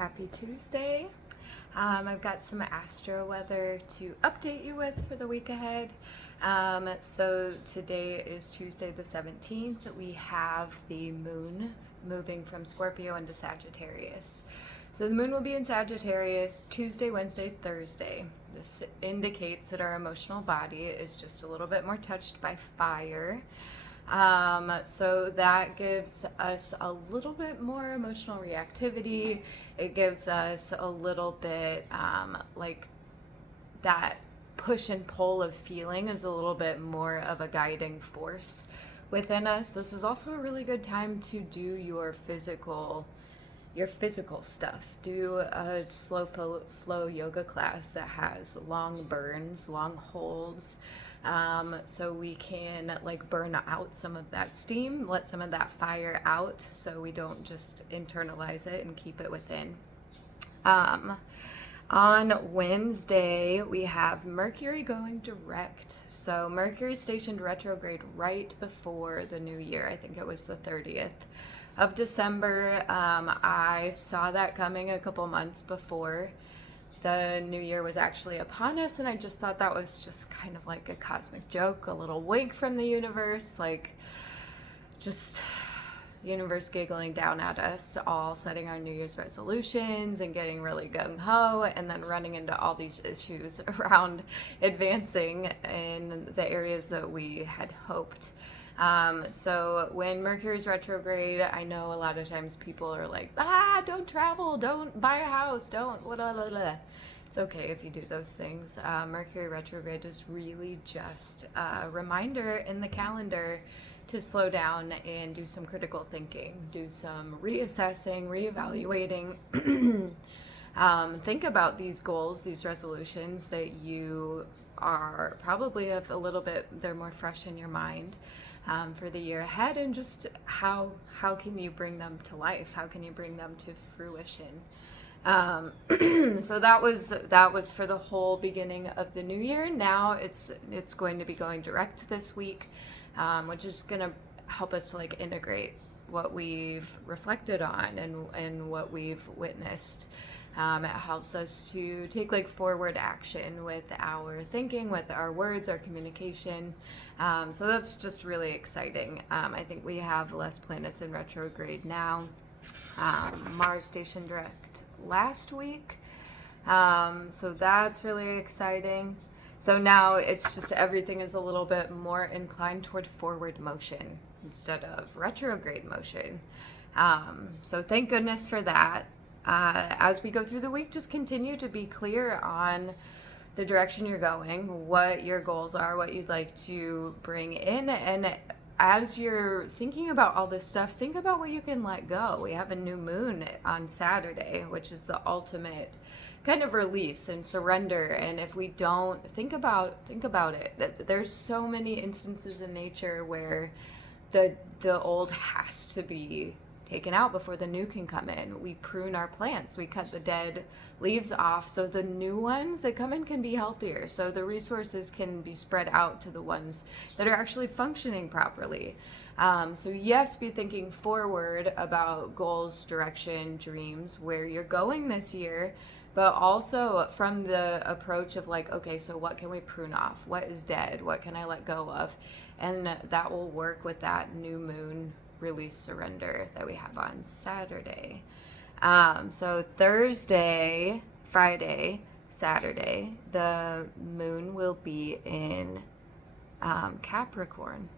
Happy Tuesday. I've got some astro weather to update you with for the week ahead. So today is Tuesday the 17th. We have the moon moving from Scorpio into Sagittarius. So the moon will be in Sagittarius Tuesday, Wednesday, Thursday. This indicates that our emotional body is just a little bit more touched by fire. So that gives us a little bit more emotional reactivity. It gives us a little bit like that push and pull of feeling is a little bit more of a guiding force within us. This is also a really good time to do your physical stuff. Do a slow flow yoga class that has long burns, long holds. So we can like burn out some of that steam, let some of that fire out so we don't just internalize it and keep it within. On Wednesday, we have Mercury going direct. So Mercury stationed retrograde right before the new year. I think it was the 30th of December. I saw that coming a couple months before the new year was actually upon us, and I just thought that was just kind of like a cosmic joke, a little wink from the universe, like just universe giggling down at us, all setting our New Year's resolutions and getting really gung-ho, and then running into all these issues around advancing in the areas that we had hoped. So when Mercury's retrograde, I know a lot of times people are like, don't travel, don't buy a house, don't, blah, blah, blah. It's okay if you do those things. Mercury retrograde is really just a reminder in the calendar to slow down and do some critical thinking, do some reassessing, reevaluating. Think about these goals, these resolutions that you are probably have a little bit, they're more fresh in your mind. For the year ahead, and just how can you bring them to life? How can you bring them to fruition? So that was for the whole beginning of the new year. Now it's going to be going direct this week, which is going to help us to like integrate what we've reflected on and what we've witnessed. It helps us to take like forward action with our thinking, with our words, our communication. So that's just really exciting. I think we have less planets in retrograde now. Mars stationed direct last week. So that's really exciting. So now it's just everything is a little bit more inclined toward forward motion instead of retrograde motion. So thank goodness for that. As we go through the week, just continue to be clear on the direction you're going, what your goals are, what you'd like to bring in. And as you're thinking about all this stuff, think about what you can let go. We have a new moon on Saturday, which is the ultimate kind of release and surrender. And if we don't think about it, there's so many instances in nature where the old has to be taken out before the new can come in. We prune our plants, we cut the dead leaves off so the new ones that come in can be healthier, so the resources can be spread out to the ones that are actually functioning properly. So yes, be thinking forward about goals, direction, dreams, where you're going this year, but also from the approach of like, okay, so what can we prune off? What is dead? What can I let go of? And that will work with that new moon release surrender that we have on Saturday. So Thursday, Friday, Saturday, the moon will be in Capricorn.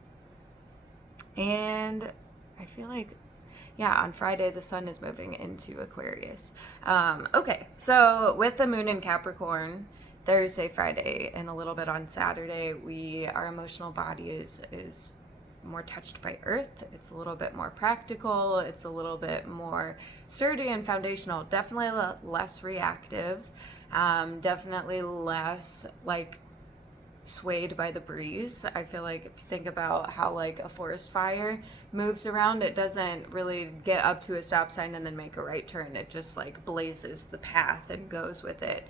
And I feel like, on Friday, the sun is moving into Aquarius. Okay, so with the moon in Capricorn, Thursday, Friday, and a little bit on Saturday, our emotional body is more touched by earth. It's a little bit more practical. It's a little bit more sturdy and foundational. Definitely less reactive. Definitely less like swayed by the breeze. I feel like if you think about how like a forest fire moves around, it doesn't really get up to a stop sign and then make a right turn. It just like blazes the path and goes with it.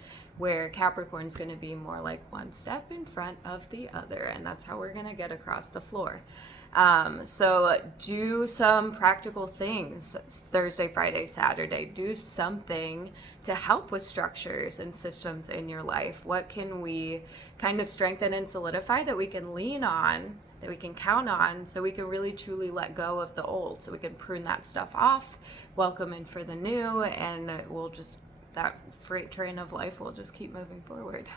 where Capricorn's going to be more like one step in front of the other, and that's how we're going to get across the floor. So do some practical things Thursday, Friday, Saturday. Do something to help with structures and systems in your life. What can we kind of strengthen and solidify that we can lean on, that we can count on, so we can really truly let go of the old, so we can prune that stuff off, welcome in for the new, and we'll just, that freight train of life will just keep moving forward.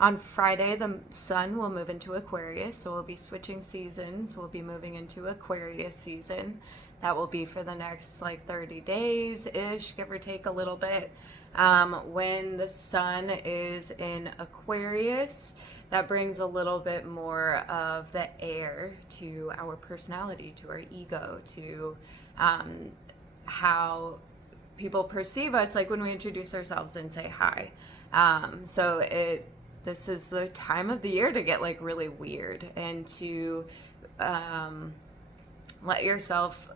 On Friday, the sun will move into Aquarius, so we'll be switching seasons. We'll be moving into Aquarius season. That will be for the next like 30 days-ish, give or take a little bit. When the sun is in Aquarius, that brings a little bit more of the air to our personality, to our ego, to how people perceive us, like when we introduce ourselves and say hi. This is the time of the year to get like really weird and to let yourself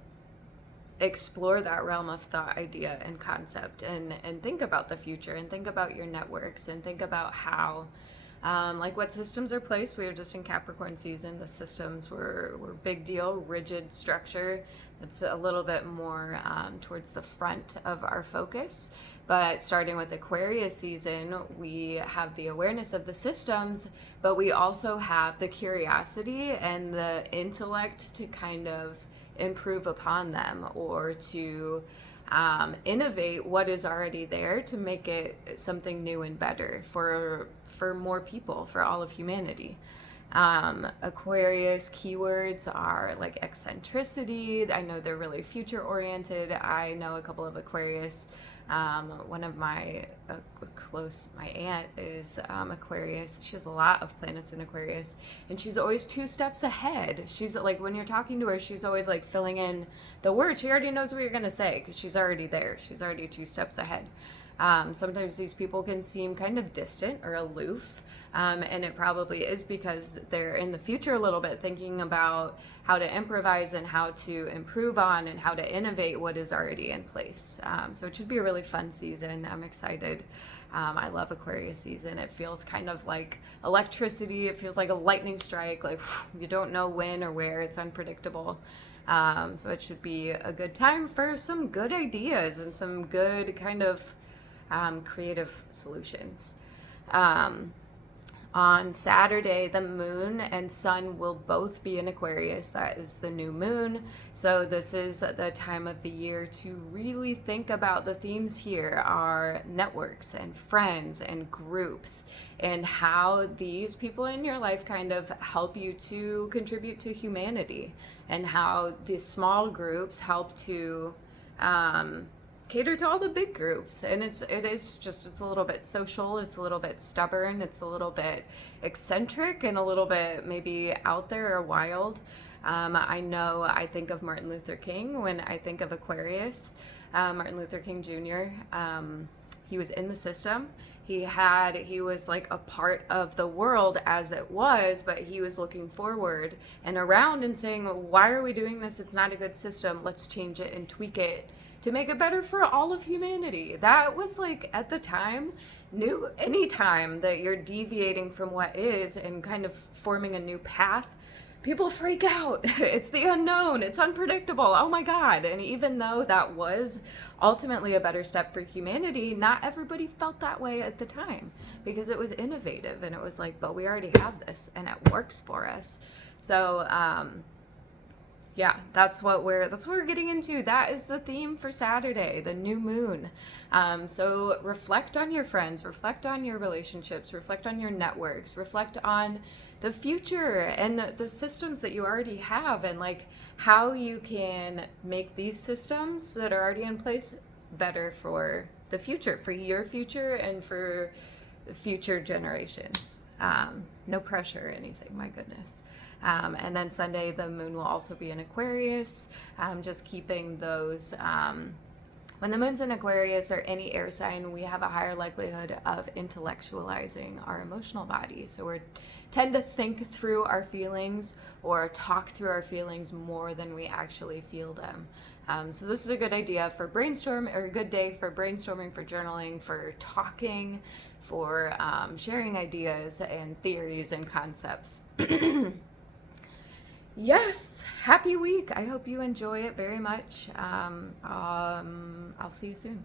explore that realm of thought, idea, and concept, and think about the future, and think about your networks, and think about how like what systems are placed. We were just in Capricorn season. The systems were big deal, rigid structure. It's a little bit more towards the front of our focus. But starting with Aquarius season, we have the awareness of the systems, but we also have the curiosity and the intellect to kind of improve upon them, or to innovate what is already there to make it something new and better for more people, for all of humanity. Aquarius keywords are like eccentricity. I know they're really future oriented. I know a couple of Aquarius. One of my my aunt is Aquarius. She has a lot of planets in Aquarius, and she's always 2 steps ahead. She's like, when you're talking to her, she's always like filling in the words. She already knows what you're gonna say because she's already there. She's already 2 steps ahead. Sometimes these people can seem kind of distant or aloof, and it probably is because they're in the future a little bit, thinking about how to improvise and how to improve on and how to innovate what is already in place. So it should be a really fun season. I'm excited. I love Aquarius season. It feels kind of like electricity. It feels like a lightning strike. Like you don't know when or where. It's unpredictable. So it should be a good time for some good ideas and some good kind of creative solutions. On Saturday, the moon and sun will both be in Aquarius. That is the new moon. So this is the time of the year to really think about the themes here are networks and friends and groups, and how these people in your life kind of help you to contribute to humanity, and how these small groups help to cater to all the big groups. And it's a little bit social, it's a little bit stubborn, it's a little bit eccentric, and a little bit maybe out there or wild. I think of Martin Luther King when I think of Aquarius. Martin Luther King Jr., he was in the system. He was like a part of the world as it was, but he was looking forward and around and saying, why are we doing this? It's not a good system. Let's change it and tweak it to make it better for all of humanity. That was like, at the time, new. Any time that you're deviating from what is and kind of forming a new path, people freak out. It's the unknown. It's unpredictable. Oh my God. And even though that was ultimately a better step for humanity, not everybody felt that way at the time, because it was innovative and it was like, but we already have this and it works for us. So, yeah, that's what we're getting into. That is the theme for Saturday, the new moon. So reflect on your friends, reflect on your relationships, reflect on your networks, reflect on the future and the systems that you already have, and like how you can make these systems that are already in place better for the future, for your future and for future generations. No pressure or anything, my goodness. And then Sunday, the moon will also be in Aquarius, just keeping those When the moon's in Aquarius or any air sign, we have a higher likelihood of intellectualizing our emotional body. So we tend to think through our feelings or talk through our feelings more than we actually feel them. So this is a good idea for brainstorm, or a good day for brainstorming, for journaling, for talking, for sharing ideas and theories and concepts. Yes, happy week. I hope you enjoy it very much. I'll see you soon.